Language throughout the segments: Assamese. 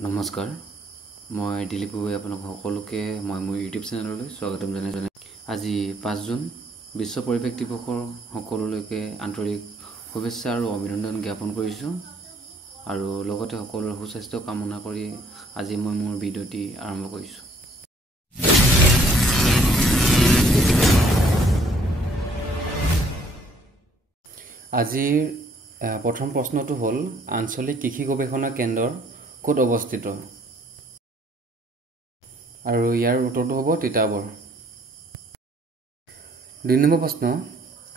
নমস্কাৰ, মই দিলীপ গগৈ আপোনালোক সকলোকে মোৰ ইউটিউব চেনেললৈ স্বাগতম জনাইছোঁ। আজি 5 জুন বিশ্ব পৰিৱেশ দিৱসৰ সকলোলৈকে আন্তৰিক শুভেচ্ছা আৰু অভিনন্দন জ্ঞাপন কৰিছোঁ আৰু লগতে সকলোৰে সুস্বাস্থ্য কামনা কৰি আজি মই মোৰ ভিডিঅ'টি আৰম্ভ কৰিছোঁ। আজিৰ প্ৰথম প্ৰশ্নটো হ'ল আঞ্চলিক কৃষি গৱেষণা কেন্দ্ৰ ক'ত অৱস্থিত? আৰু ইয়াৰ উত্তৰটো হ'ব তিতাবৰ। 2 নম্বৰ প্ৰশ্ন,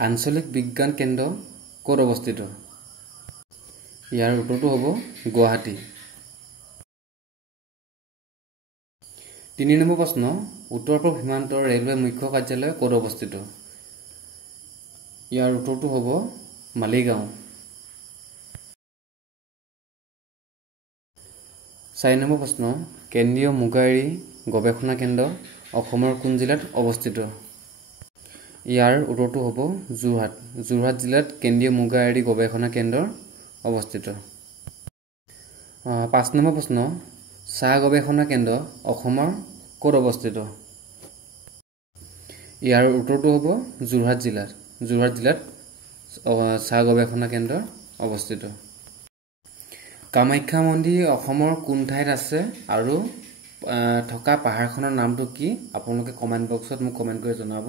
আঞ্চলিক বিজ্ঞান কেন্দ্ৰ ক'ত অৱস্থিত? ইয়াৰ উত্তৰটো হ'ব গুৱাহাটী। 3 নম্বৰ প্ৰশ্ন, উত্তৰ-পূব সীমান্তৰ ৰেলৱে মুখ্য কাৰ্যালয় ক'ত অৱস্থিত? ইয়াৰ উত্তৰটো হ'ব মালিগাঁও। 4 নম্বৰ প্ৰশ্ন, কেন্দ্ৰীয় মুগা এৰী গৱেষণা কেন্দ্ৰ অসমৰ কোন জিলাত অৱস্থিত? ইয়াৰ উত্তৰটো হ'ব যোৰহাট। যোৰহাট জিলাত কেন্দ্ৰীয় মুগা এৰী গৱেষণা কেন্দ্ৰ অৱস্থিত। 5 নম্বৰ প্ৰশ্ন, চাহ গৱেষণা কেন্দ্ৰ অসমৰ ক'ত অৱস্থিত? ইয়াৰ উত্তৰটো হ'ব যোৰহাট জিলাত। যোৰহাট জিলাত চাহ গৱেষণা কেন্দ্ৰ অৱস্থিত। কামাখ্যা মন্দিৰ অসমৰ কোন ঠাইত আছে আৰু থকা পাহাৰখনৰ নামটো কি? আপোনালোকে কমেণ্ট বক্সত মোক কমেণ্ট কৰি জনাব।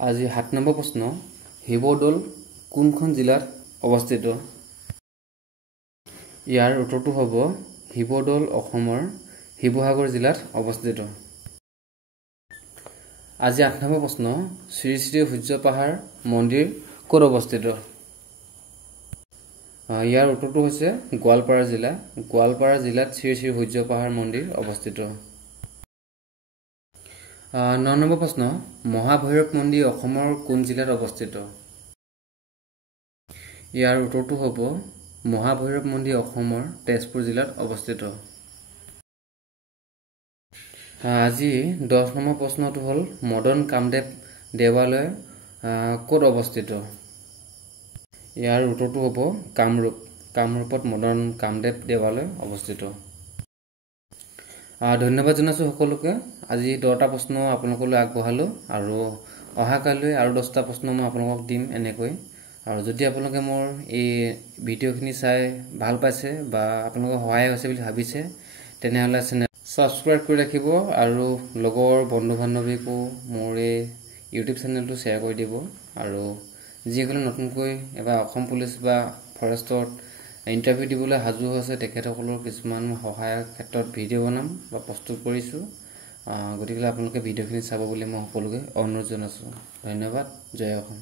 আজি 7 নম্বৰ প্ৰশ্ন, শিৱদৌল কোনখন জিলাত অৱস্থিত? ইয়াৰ উত্তৰটো হ'ব শিৱদৌল অসমৰ শিৱসাগৰ জিলাত অৱস্থিত। আজি 8 নম্বৰ প্ৰশ্ন, শ্ৰী শ্ৰী সূৰ্য পাহাৰ মন্দিৰ ক'ত অৱস্থিত? ইয়াৰ উত্তৰটো হৈছে গোৱালপাৰা জিলা। গোৱালপাৰা জিলাত শ্ৰী শ্ৰী সূৰ্য পাহাৰ মন্দিৰ অৱস্থিত। 9 নম্বৰ প্ৰশ্ন, মহাভৈৰৱ মন্দিৰ অসমৰ কোন জিলাত অৱস্থিত? ইয়াৰ উত্তৰটো হ'ব মহাভৈৰৱ মন্দিৰ অসমৰ তেজপুৰ জিলাত অৱস্থিত। আজি 10 নম্বৰ প্ৰশ্নটো হ'ল মদন কামদেৱ দেৱালয় ক'ত অৱস্থিত? ইয়াৰ উত্তৰটো হ'ব কামৰূপ। কামৰূপত মদন কামদেৱ দেৱালয় অৱস্থিত। ধন্যবাদ জনাইছোঁ সকলোকে। আজি 10টা প্ৰশ্ন আপোনালোকলৈ আগবঢ়ালোঁ আৰু অহাকাইলৈ আৰু 10টা প্ৰশ্ন মই আপোনালোকক দিম এনেকৈ। আৰু যদি আপোনালোকে মোৰ এই ভিডিঅ'খিনি চাই ভাল পাইছে বা আপোনালোকৰ সহায় হৈছে বুলি ভাবিছে তেনেহ'লে চেনেল ছাবস্ক্ৰাইব কৰি ৰাখিব আৰু লগৰ বন্ধু বান্ধৱীকো মোৰ এই ইউটিউব চেনেলটো শ্বেয়াৰ কৰি দিব। আৰু যিসকলে নতুনকৈ এবাৰ অসম পুলিচ বা ফৰেষ্টত ইণ্টাৰভিউ দিবলৈ সাজু হৈছে তেখেতসকলৰ কিছুমান সহায়ৰ ক্ষেত্ৰত ভিডিঅ' বনাম বা প্ৰস্তুত কৰিছোঁ। গতিকে আপোনালোকে ভিডিঅ'খিনি চাব বুলি মই সকলোকে অনুৰোধ জনাইছোঁ। ধন্যবাদ। জয় অসম।